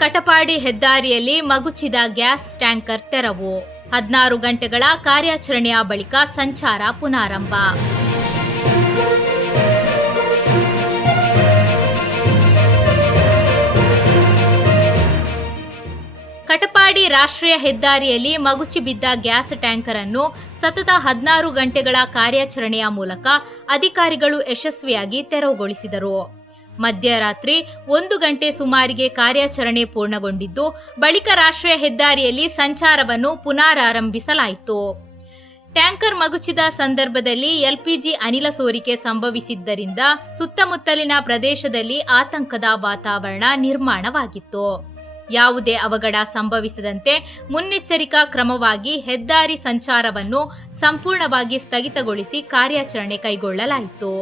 ಕಟಪಾಡಿ ಹೆದ್ದಾರಿಯಲ್ಲಿ ಮಗುಚಿದ gas tanker ತೆರವು. 16 ಗಂಟೆಗಳ ಕಾರ್ಯಾಚರಣೆಯ ಬಳಿಕ ಸಂಚಾರ ಪುನಾರಂಭ. ಕಟಪಾಡಿ ರಾಷ್ಟ್ರೀಯ ಹೆದ್ದಾರಿಯಲ್ಲಿ ಮಗುಚಿ ಬಿದ್ದ ಗ್ಯಾಸ್ ಟ್ಯಾಂಕರ್ ಅನ್ನು ಸತತ 16 ಗಂಟೆಗಳ ಕಾರ್ಯಾಚರಣೆಯ ಮೂಲಕ ಅಧಿಕಾರಿಗಳು ಯಶಸ್ವಿಯಾಗಿ ತೆರವುಗೊಳಿಸಿದರು. ಮಧ್ಯರಾತ್ರಿ 1 ಗಂಟೆ ಸುಮಾರಿಗೆ ಕಾರ್ಯಾಚರಣೆ ಪೂರ್ಣಗೊಂಡಿದ್ದು, ಬಳಿಕ ರಾಷ್ಟ್ರೀಯ ಹೆದ್ದಾರಿಯಲ್ಲಿ ಸಂಚಾರವನ್ನು ಪುನರಾರಂಭಿಸಲಾಯಿತು. ಟ್ಯಾಂಕರ್ ಮಗುಚಿದ ಸಂದರ್ಭದಲ್ಲಿ ಎಲ್ಪಿಜಿ ಅನಿಲ ಸೋರಿಕೆ ಸಂಭವಿಸಿದ್ದರಿಂದ ಸುತ್ತಮುತ್ತಲಿನ ಪ್ರದೇಶದಲ್ಲಿ ಆತಂಕದ ವಾತಾವರಣ ನಿರ್ಮಾಣವಾಗಿತ್ತು. ಯಾವುದೇ ಅವಘಡ ಸಂಭವಿಸದಂತೆ ಮುನ್ನೆಚ್ಚರಿಕಾ ಕ್ರಮವಾಗಿ ಹೆದ್ದಾರಿ ಸಂಚಾರವನ್ನು ಸಂಪೂರ್ಣವಾಗಿ ಸ್ಥಗಿತಗೊಳಿಸಿ ಕಾರ್ಯಾಚರಣೆ ಕೈಗೊಳ್ಳಲಾಯಿತು.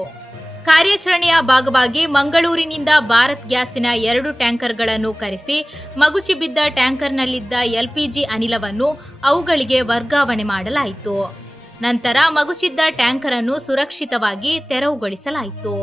ಕಾರ್ಯಾಚರಣೆಯ ಭಾಗವಾಗಿ ಮಂಗಳೂರಿನಿಂದ ಭಾರತ್ ಗ್ಯಾಸಿನ 2 ಟ್ಯಾಂಕರ್ಗಳನ್ನು ಕರೆಸಿ ಮಗುಚಿ ಬಿದ್ದ ಟ್ಯಾಂಕರ್ನಲ್ಲಿದ್ದ ಎಲ್ಪಿಜಿ ಅನಿಲವನ್ನು ಅವುಗಳಿಗೆ ವರ್ಗಾವಣೆ ಮಾಡಲಾಯಿತು. ನಂತರ ಮಗುಚಿದ್ದ ಟ್ಯಾಂಕರ್ ಅನ್ನು ಸುರಕ್ಷಿತವಾಗಿ ತೆರವುಗೊಳಿಸಲಾಯಿತು.